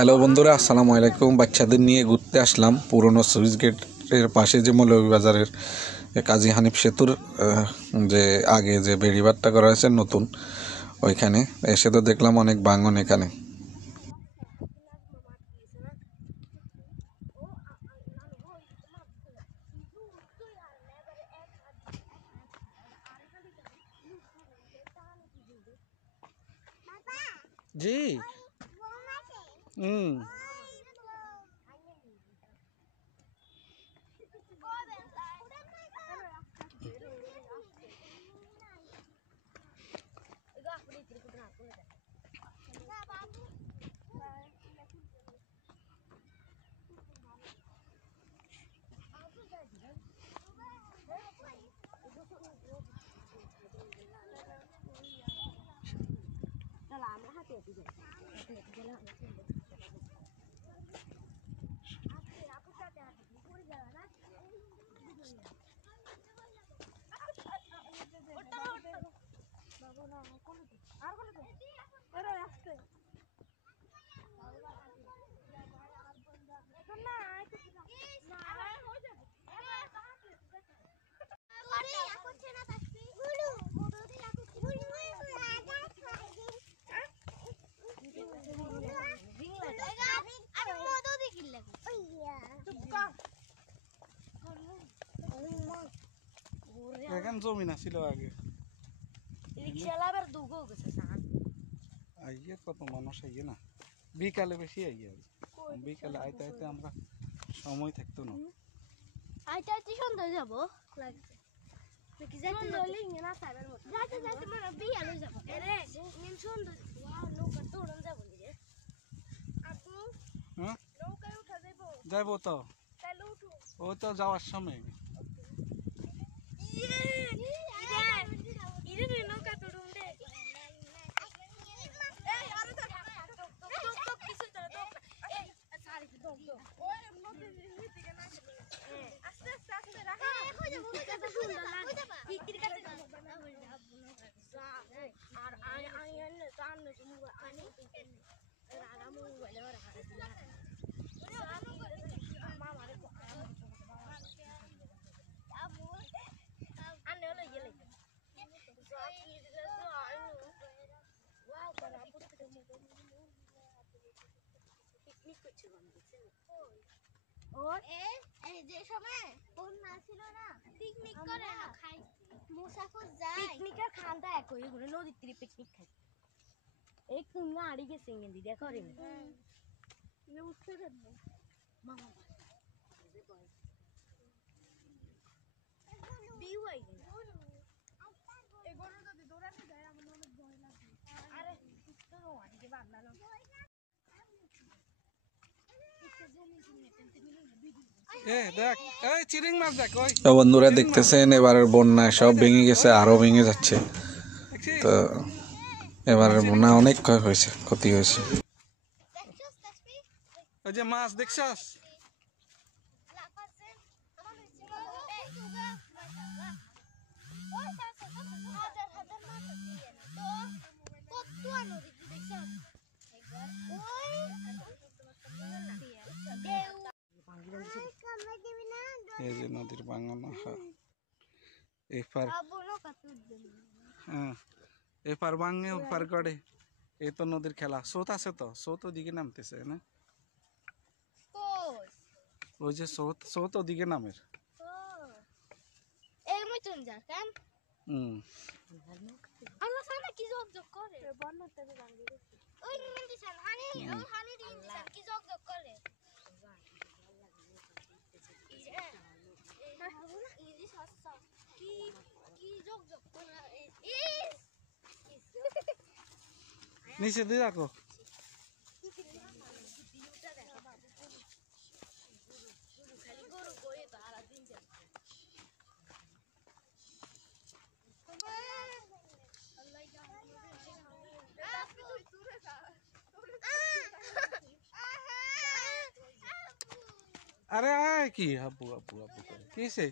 Hello বন্ধুরা, আসসালামু আলাইকুম। বাচ্চাদের নিয়ে ঘুরতে আসলাম পুরনো সুইচ গেটের পাশে যে মৌলভীবাজারের কাজী হানিফ সেতুর যে আগে যে বেড়িবাঁধটা করা হয়েছে নতুন, ওইখানে এসে তো দেখলাম অনেক ভাঙন এখানে। জি। এখানে জমি ছিল আগে, আইয়ে কত মানুষ আইয়ে না, বিকালে বেশি আইয়ে, বিকালে আইতে আইতে আমরা সময় থাকতো না। আইতে আইতে সন্ধ্যা যাবো লাগছে নাকি যাইতে লইলে না সাইবার মত যাইতে যাইতে মানে বিয়া লই যাব আরে নিন সন্ধ্যা ওয়াও নৌকা তো উড়ন যাব নি আপু হ্যাঁ নৌকায় উঠা যাইবো তো, তাহলে উঠো ও তো যাওয়ার সময়। ইরে নৌকা তো উড়ে এই আরে তো তো কিছু তো এই সারি তো ওই নদী নিতে কেন আস্তে আস্তে আস্তে রাখা হই যাব সুন্দর লাগে ইকির কাছে আর আই আই এনে টান নে আনি রানা মোবাইল রাখা মামারে আনে হলো গেলে পিকনিক করছি ওর এই যে সময় বন্যা ছিল না পিকনিক করে না খাই মুসাফির যায় পিকনিকের খানটা একই ঘুরে নদীর তীরে পিকনিক খাই এই কুঙ্গা আড়ি গেছে ইংরেজি দেখো রে নে উঠতে থাকবো মামা বিউ আই এই গরু যদি দৌড়াতে যায় আমার অনেক ভয় লাগে আরে তো ওয়ানিকে বাঁধলাম তো বন্ধুরা দেখতেছেন, এবারের বন্যায় সব ভেঙে গেছে, আরো ভেঙে যাচ্ছে। তো এবারের বন্যা অনেক ক্ষয় হয়েছে, ক্ষতি হয়েছে। ওই যে মাছ দেখছাস, এই যে নদীর ভাঙন, এপার ভাঙে ওপার গড়ে, এই তো নদীর খেলা। স্রোত আছে তো, স্রোত ওদিকে নামতেছে না, ওই যে স্রোত স্রোত ওদিকে নামের। আল্লাহ সানা কি জগ করে বন্যাতে ভাঙি গেছে ওই নিমন্দিসান হানি হানি দিনদিসান কি জগ করে ইজি সস্তা কি কি জগ করে নিচে দিয়ে রাখো। আরে আয় কি আপু আপু আপু কিসে